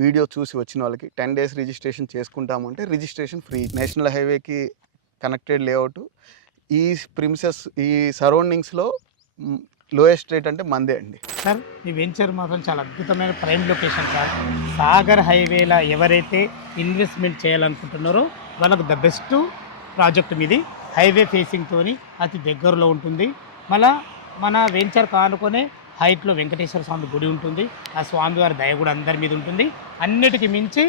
Video చూసి వచ్చిన వాళ్ళకి 10 days రిజిస్ట్రేషన్ చేసుకుంటాము అంటే రిజిస్ట్రేషన్ ఫ్రీ. నేషనల్ హైవేకి కనెక్టెడ్ లేఅవుట్. ఈ ప్రిమిసెస్ ఈ సరౌండింగ్స్లో లోయెస్ట్ రేట్ అంటే మందే అండి. సార్ మీ వెంచర్ మాత్రం చాలా అద్భుతమైన ప్రైమ్ లొకేషన్ సార్. సాగర్ హైవేలా ఎవరైతే ఇన్వెస్ట్మెంట్ చేయాలనుకుంటున్నారో వాళ్ళకు ద బెస్ట్ ప్రాజెక్ట్ మీది. హైవే ఫేసింగ్తోని అతి దగ్గరలో ఉంటుంది. మళ్ళా మన వెంచర్ కానుకొనే హైట్లో వెంకటేశ్వర స్వామి గుడి ఉంటుంది. ఆ స్వామివారి దయ కూడా అందరి మీద ఉంటుంది. అన్నిటికీ మించి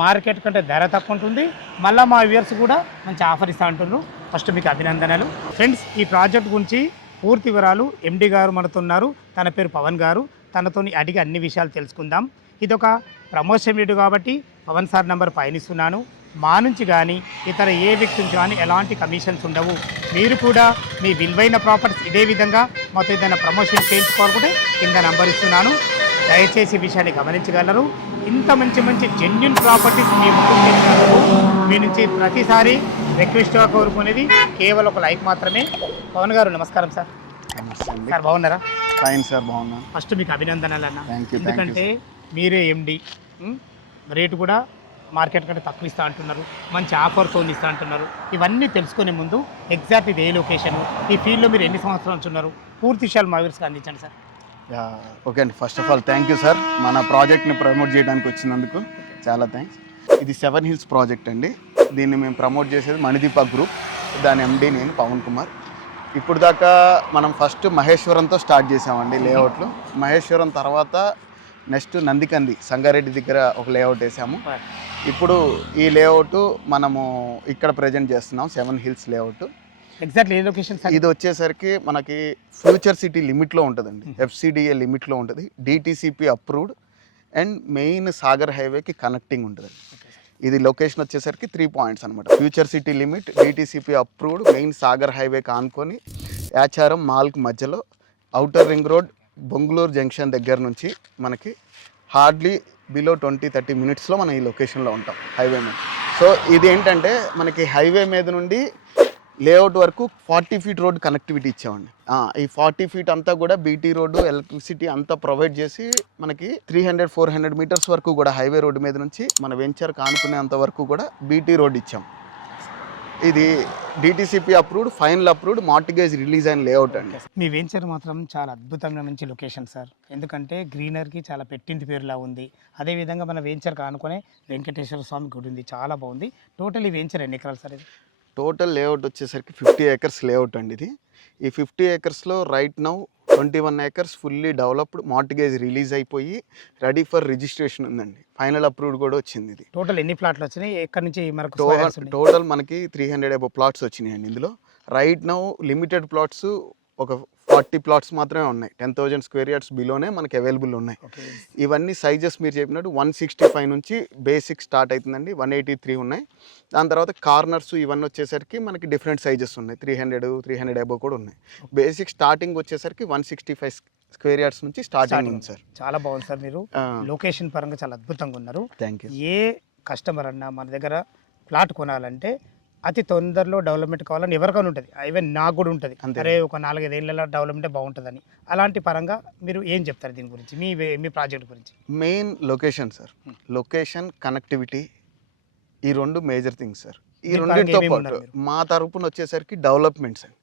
మార్కెట్ కంటే ధర తక్కువ ఉంటుంది. మళ్ళీ మా వ్యూవర్స్ కూడా మంచి ఆఫర్ ఇస్తూ ఉంటున్నారు. ఫస్ట్ మీకు అభినందనలు ఫ్రెండ్స్. ఈ ప్రాజెక్ట్ గురించి పూర్తి వివరాలు ఎండి గారు మనతో ఉన్నారు. తన పేరు పవన్ గారు. తనతో అడిగి అన్ని విషయాలు తెలుసుకుందాం. ఇదొక ప్రమోషన్ వీడియో కాబట్టి పవన్ సార్ నెంబర్ పయనిస్తున్నాను. మా నుంచి కానీ ఇతర ఏ వ్యక్తి నుంచి కానీ ఎలాంటి కమిషన్స్ ఉండవు. మీరు కూడా మీ విలువైన ప్రాపర్టీస్ ఇదే విధంగా మొత్తం ఏదైనా ప్రమోషన్ చేయించుకోవాలనుకుంటే కింద నంబర్ ఇస్తున్నాను. దయచేసి విషయాన్ని గమనించగలరు. ఇంత మంచి మంచి జెన్యున్ ప్రాపర్టీస్ మీ ముందుకు తెచ్చినందుకు మీ నుంచి ప్రతిసారి రిక్వెస్ట్గా కోరుకునేది కేవలం ఒక లైక్ మాత్రమే. పవన్ గారు నమస్కారం సార్. సార్ బాగున్నారా? ఫైన్ సార్, బాగున్నా. ఫస్ట్ మీకు అభినందనలు అన్న. Thank you. ఎందుకంటే మీరే ఎండి, రేటు కూడా మార్కెట్ కంటే తక్కువ ఇస్తా అంటున్నారు, మంచి ఆఫర్తో ఇస్తా అంటున్నారు. ఇవన్నీ తెలుసుకునే ముందు ఎగ్జాక్ట్ ఇది ఏ లొకేషన్, ఈ ఫీల్డ్లో మీరు ఎన్ని సంవత్సరాలు ఉంటున్నారు, పూర్తి విషయాలు మా వ్యూవర్స్కి అందించండి సార్. ఓకే అండి. First of all thank you sir, మన ప్రాజెక్ట్ని ప్రమోట్ చేయడానికి వచ్చినందుకు చాలా థ్యాంక్స్. ఇది 7 Hills ప్రాజెక్ట్ అండి. దీన్ని మేము ప్రమోట్ చేసేది మణిదీప గ్రూప్. దాని ఎండి నేను పవన్ కుమార్. ఇప్పుడు దాకా మనం ఫస్ట్ మహేశ్వరంతో స్టార్ట్ చేసామండి లేఅవుట్లు. మహేశ్వరం తర్వాత నెక్స్ట్ నందికంది సంగారెడ్డి దగ్గర ఒక లేఅవుట్ వేసాము. ఇప్పుడు ఈ లేఅవుట్ మనము ఇక్కడ ప్రజెంట్ చేస్తున్నాం 7 Hills లేఅవుట్. ఎగ్జాక్ట్లీ ఏ లొకేషన్ సార్? ఇది వచ్చేసరికి మనకి ఫ్యూచర్ సిటీ లిమిట్లో ఉంటుందండి. FCDA లిమిట్లో ఉంటుంది. DTCP approved and main Sagar హైవేకి కనెక్టింగ్ ఉంటుంది. ఇది లొకేషన్ వచ్చేసరికి 3 points అనమాట. Future city limit, DTCP approved, main Sagar highway కానుకొని యాచారం మాల్కి మధ్యలో, outer ring road Bongulur junction దగ్గర నుంచి మనకి హార్డ్లీ బిలో 20-30 minutesలో మనం ఈ లొకేషన్లో ఉంటాం హైవే మీద. సో ఇది ఏంటంటే మనకి హైవే మీద నుండి లేఅవుట్ వరకు 40 feet రోడ్ కనెక్టివిటీ ఇచ్చామండి. ఈ 40 feet అంతా కూడా బీటీ రోడ్డు, ఎలక్ట్రిసిటీ అంతా ప్రొవైడ్ చేసి మనకి 300-400 meters వరకు కూడా హైవే రోడ్డు మీద నుంచి మన వెంచర్ కానుకునేంత వరకు కూడా బీటీ రోడ్ ఇచ్చాం. ఇది DTCP approved, final approved, mortgage release అయిన లేఅవుట్ అండి. మీ వెంచర్ మాత్రం చాలా అద్భుతమైన మంచి లొకేషన్ సార్. ఎందుకంటే గ్రీనరీకి చాలా పెట్టింది పేరులా ఉంది. అదేవిధంగా మన వెంచర్ కానుకునే వెంకటేశ్వర స్వామి గుడి ఉంది, చాలా బాగుంది. టోటల్ ఈ వెంచర్ ఎన్ని ఎకరాలు సార్? ఇది టోటల్ లేఅవుట్ వచ్చేసరికి 50 acres లేఅవుట్ అండి. ఇది ఈ 50 acresలో right now 21 acres fully developed, mortgage release అయిపోయి రెడీ ఫర్ రిజిస్ట్రేషన్ ఉందండి. ఫైనల్ అప్రూవ్డ్ కూడా వచ్చింది. ఇది టోటల్ ఎన్ని ప్లాట్లు వచ్చినాయి? ఎక్కడి నుంచి మనకు టోటల్ మనకి 300 above plots వచ్చినాయండి. ఇందులో రైట్ నౌ లిమిటెడ్ ప్లాట్స్ ఒక 40 plots మాత్రమే ఉన్నాయి. 10,000 square yards బిలోనే మనకి అవైలబుల్ ఉన్నాయి. ఇవన్నీ సైజెస్ మీరు చెప్పినట్టు 165 నుంచి బేసిక్ స్టార్ట్ అవుతుందండి. 183 ఉన్నాయి. దాని తర్వాత కార్నర్స్ ఇవన్నీ వచ్చేసరికి మనకి డిఫరెంట్ సైజెస్ ఉన్నాయి. 300 above కూడా ఉన్నాయి. బేసిక్ స్టార్టింగ్ వచ్చేసరికి 165 square yards నుంచి స్టార్టింగ్ ఉంది సార్. చాలా బాగుంది సార్. మీరు లొకేషన్ పరంగా చాలా అద్భుతంగా ఉన్నారు. Thank you. ఏ కస్టమర్ అన్నా మన దగ్గర ప్లాట్ కొనాలంటే అతి తొందరలో డెవలప్మెంట్ కావాలని ఎవరికైనా ఉంటుంది. ఈవెన్ నాకు కూడా ఉంటుంది, అరే ఒక 4-5 ఏళ్ళలో డెవలప్మెంట్ బాగుంటుందని. అలాంటి పరంగా మీరు ఏం చెప్తారు దీని గురించి, మీ ప్రాజెక్ట్ గురించి? Main location sir. Location, connectivity, ఈ 2 మేజర్ థింగ్స్ సార్. ఈ రెండింటితో పాటు మా తరపున వచ్చేసరికి డెవలప్మెంట్స్ అండి.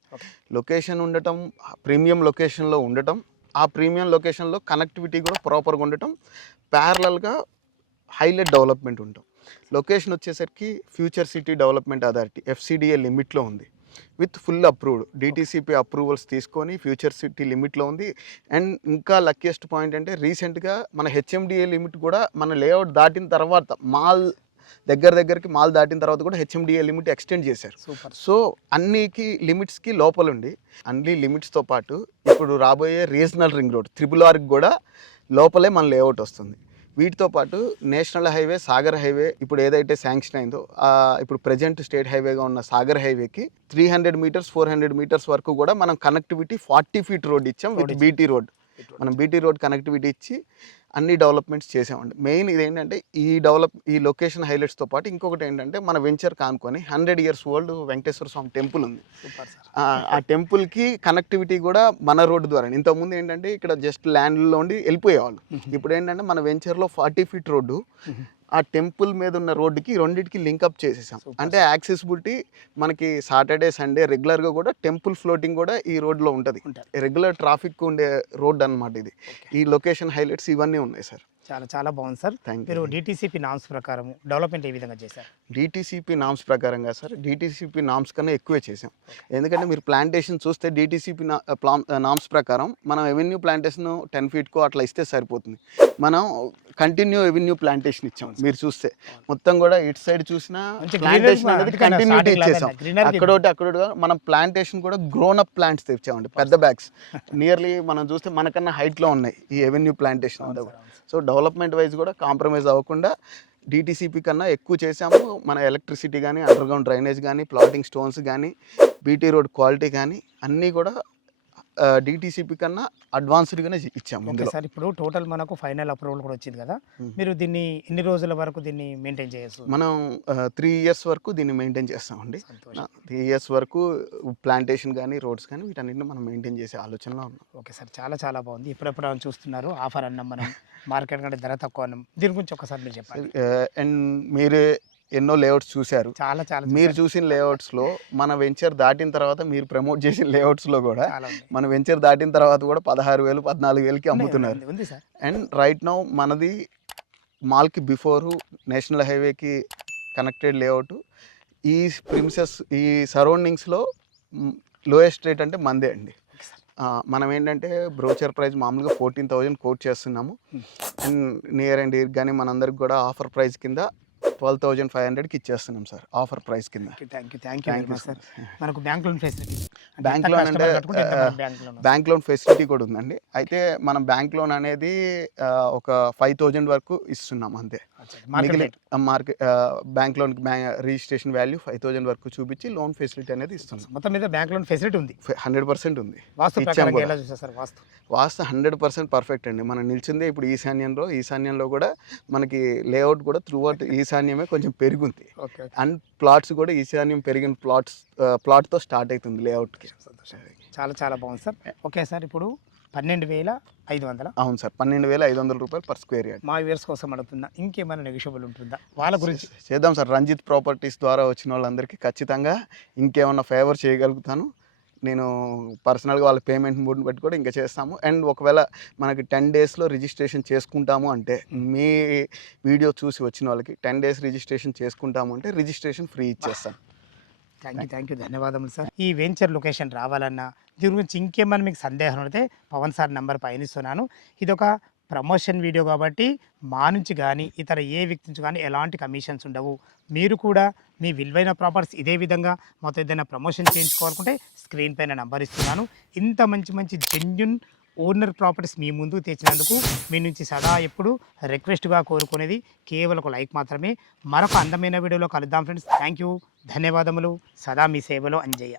లొకేషన్ ఉండటం, ప్రీమియం లొకేషన్లో ఉండటం, ఆ ప్రీమియం లొకేషన్లో కనెక్టివిటీ కూడా ప్రాపర్గా ఉండటం, ప్యారలల్గా హైలైట్ డెవలప్మెంట్ ఉండటం. లొకేషన్ వచ్చేసరికి future city development authority FCDA లిమిట్లో ఉంది. With full approved, DTCP approvals తీసుకొని ఫ్యూచర్ సిటీ లిమిట్లో ఉంది. అండ్ ఇంకా లక్కీయెస్ట్ పాయింట్ అంటే రీసెంట్గా మన HMDA లిమిట్ కూడా మన లేఅవుట్ దాటిన తర్వాత దగ్గరికి మాల్ దాటిన తర్వాత కూడా HMDA లిమిట్ ఎక్స్టెండ్ చేశారు. సో అన్నికి లిమిట్స్కి లోపలుండి అన్ని లిమిట్స్తో పాటు ఇప్పుడు రాబోయే రీజనల్ రింగ్ రోడ్ RRR కూడా లోపలే మన లేఅవుట్ వస్తుంది. వీటితో పాటు నేషనల్ హైవే, సాగర్ హైవే ఇప్పుడు ఏదైతే శాంక్షన్ అయిందో ఇప్పుడు ప్రజెంట్ స్టేట్ హైవేగా ఉన్న సాగర్ హైవేకి 300 meters 400 meters వరకు కూడా మనం కనెక్టివిటీ 40 feet రోడ్ ఇచ్చాం విత్ బీటీ రోడ్. మనం బీటీ రోడ్ కనెక్టివిటీ ఇచ్చి అన్ని డెవలప్మెంట్స్ చేసామండి. మెయిన్ ఇదేంటంటే ఈ లొకేషన్ హైలైట్స్తో పాటు ఇంకొకటి ఏంటంటే మన వెంచర్ కానుకొని 100 years ఓల్డ్ వెంకటేశ్వర స్వామి టెంపుల్ ఉంది. Super sir. ఆ టెంపుల్కి కనెక్టివిటీ కూడా మన రోడ్డు ద్వారా. ఇంతకుముందు ఏంటంటే ఇక్కడ జస్ట్ ల్యాండ్లో ఉండి వెళ్ళిపోయేవాళ్ళు. ఇప్పుడు ఏంటంటే మన వెంచర్లో 40 feet రోడ్డు ఆ టెంపుల్ మీద ఉన్న రోడ్డుకి రెండింటికి లింకప్ చేసేసాం. అంటే యాక్సెసిబిలిటీ మనకి సాటర్డే సండే రెగ్యులర్గా కూడా టెంపుల్ ఫ్లోటింగ్ కూడా ఈ రోడ్లో ఉంటుంది. రెగ్యులర్ ట్రాఫిక్ ఉండే రోడ్ అనమాట ఇది. ఈ లొకేషన్ హైలైట్స్ ఇవన్నీ ఉన్నాయి సార్. చాలా చాలా బాగుంది సార్. మీరు డిటిసిపి నామ్స్ ప్రకారం డెవలప్మెంట్ ఏ విధంగా చేశారు? డిటిసిపి నామ్స్ ప్రకారంగా సార్ డిటిసిపి నామ్స్ కన్నా ఎక్కువే చేసాం. ఎందుకంటే మీరు ప్లాంటేషన్ చూస్తే డిటిసిపి నామ్స్ ప్రకారం మనం ఎవెన్యూ ప్లాంటేషన్ 10 feet అట్లా ఇస్తే సరిపోతుంది. మనం కంటిన్యూ ఎవెన్యూ ప్లాంటేషన్ ఇచ్చాం. మీరు చూస్తే మొత్తం కూడా ఇటు సైడ్ చూసినా ప్లాంటేషన్ అనేది కంటిన్యూటీ ఇచ్చేసాం. అక్కడోటి మనం ప్లాంటేషన్ కూడా గ్రోన్ అప్ ప్లాంట్స్ తెచ్చామండి, పెద్ద బ్యాగ్స్. నియర్లీ మనం చూస్తే మనకన్నా హైట్లో ఉన్నాయి ఈ ఎవెన్యూ ప్లాంటేషన్ అంతా కూడా. సో డెవలప్మెంట్ వైజ్ కూడా కాంప్రమైజ్ అవ్వకుండా డిటిసిపి కన్నా ఎక్కువ చేసాము. మన ఎలక్ట్రిసిటీ కానీ, అండర్గ్రౌండ్ డ్రైనేజ్ కానీ, ప్లాటింగ్ స్టోన్స్ కానీ, బీటీ రోడ్ క్వాలిటీ కానీ అన్నీ కూడా డిటిసిపి కన్నా అడ్వాన్స్డ్గానే ఇచ్చాము. ఓకే సార్, ఇప్పుడు టోటల్ మనకు ఫైనల్ అప్రూవల్ కూడా వచ్చింది కదా, మీరు దీన్ని ఎన్ని రోజుల వరకు దీన్ని మెయింటైన్ చేయొచ్చు? మనం 3 years వరకు దీన్ని మెయింటైన్ చేస్తామండి. 3 years వరకు ప్లాంటేషన్ కానీ, రోడ్స్ కానీ వీటన్నిటిని మనం మెయింటైన్ చేసే ఆలోచనలో ఉన్నాం. ఓకే సార్, చాలా చాలా బాగుంది. ఎప్పుడెప్పుడు అని చూస్తున్నారు ఆఫర్ అన్నాం మనం, మార్కెట్ కంటే ధర తక్కువ అన్నాం, దీని గురించి ఒకసారి మీరు చెప్పండి. అండ్ మీరే ఎన్నో లేఅవుట్స్ చూశారు. చాలా చాలా మీరు చూసిన లేఅవుట్స్లో మన వెంచర్ దాటిన తర్వాత మీరు ప్రమోట్ చేసిన లేఅవుట్స్లో కూడా మన వెంచర్ దాటిన తర్వాత కూడా 16,000 14,000కి అమ్ముతున్నారు. అండ్ రైట్ నౌ మనది మాల్కి బిఫోరు నేషనల్ హైవేకి కనెక్టెడ్ లేఅవుట్. ఈ ప్రిమిసెస్ ఈ సరౌండింగ్స్లో లోయెస్ట్ రేట్ అంటే మందే అండి. మనం ఏంటంటే బ్రోచర్ ప్రైస్ మామూలుగా 14,000 కోట్ చేస్తున్నాము. అండ్ నియర్ అండ్ ఇయర్ కానీ మనందరికి కూడా ఆఫర్ ప్రైస్ కింద 12,500కి ఇచ్చేస్తున్నాం సార్, ఆఫర్ ప్రైస్ కింద. Thank you sir. మనకు bank loan facility, bank loan అంటే బ్యాంక్ లోన్ ఫెసిలిటీ కూడా ఉందండి. అయితే మనం బ్యాంక్ లోన్ అనేది ఒక 5,000 వరకు ఇస్తున్నాం అంతే. Market bank loan registration value 5,000 వరకు చూపించి లోన్ ఫెసిలిటీ అనేది ఇస్తున్నాం. మొత్తం మీద బ్యాంక్ లోన్ ఫెసిలిటీ ఉంది, 100% ఉంది. వాస్తు 100% పర్ఫెక్ట్ అండి. మనం నిల్చిందే ఇప్పుడు ఈశాన్యంలో కూడా మనకి లేఅవుట్ కూడా త్రూ అవుట్ ఈశాన్యమే కొంచెం పెరిగింది. అండ్ ప్లాట్స్ కూడా ఈశాన్యం పెరిగిన ప్లాట్తో స్టార్ట్ అవుతుంది లేఅవుట్కి. చాలా చాలా బాగుంది సార్. ఓకే సార్, ఇప్పుడు 12,500. అవును సార్, 12,500 రూపాయలు పర్ స్క్వేర్ యార్డ్. మా వ్యూవర్స్ కోసం అడుగుతున్నా, ఇంకేమైనా నెగోషియబుల్ ఉంటుందా వాళ్ళ గురించి? చేద్దాం సార్, రంజిత్ ప్రాపర్టీస్ ద్వారా వచ్చిన వాళ్ళందరికీ ఖచ్చితంగా ఇంకేమన్నా ఫేవర్ చేయగలుగుతాను నేను. పర్సనల్గా వాళ్ళ పేమెంట్ మూడ్ని బట్టి కూడా ఇంకా చేస్తాము. అండ్ ఒకవేళ మనకి 10 daysలో రిజిస్ట్రేషన్ చేసుకుంటాము అంటే, మీ వీడియో చూసి వచ్చిన వాళ్ళకి 10 days రిజిస్ట్రేషన్ చేసుకుంటాము అంటే రిజిస్ట్రేషన్ ఫ్రీ ఇచ్చేస్తాను. థ్యాంక్ యూ, ధన్యవాదములు సార్. ఈ వెంచర్ లొకేషన్ రావాలన్నా దీని గురించి ఇంకేమైనా మీకు సందేహం అయితే పవన్ సార్ నెంబర్ పైన ఇస్తున్నాను. ఇది ఒక ప్రమోషన్ వీడియో కాబట్టి మా నుంచి కానీ ఇతర ఏ వ్యక్తి నుంచి కానీ ఎలాంటి కమిషన్స్ ఉండవు. మీరు కూడా మీ విలువైన ప్రాపర్టీస్ ఇదే విధంగా మొత్తం ఏదైనా ప్రమోషన్ చేయించుకోవాలనుకుంటే స్క్రీన్ పైన నెంబర్ ఇస్తున్నాను. ఇంత మంచి జెన్యూన్ ఓనర్ ప్రాపర్టీస్ మీ ముందుకు తెచ్చినందుకు మీ నుంచి సదా ఎప్పుడు రిక్వెస్ట్గా కోరుకునేది కేవలం ఒక లైక్ మాత్రమే. మరొక అందమైన వీడియోలో కలుద్దాం ఫ్రెండ్స్. థ్యాంక్ యూ, ధన్యవాదములు. సదా మీ సేవలో అంజయ్య.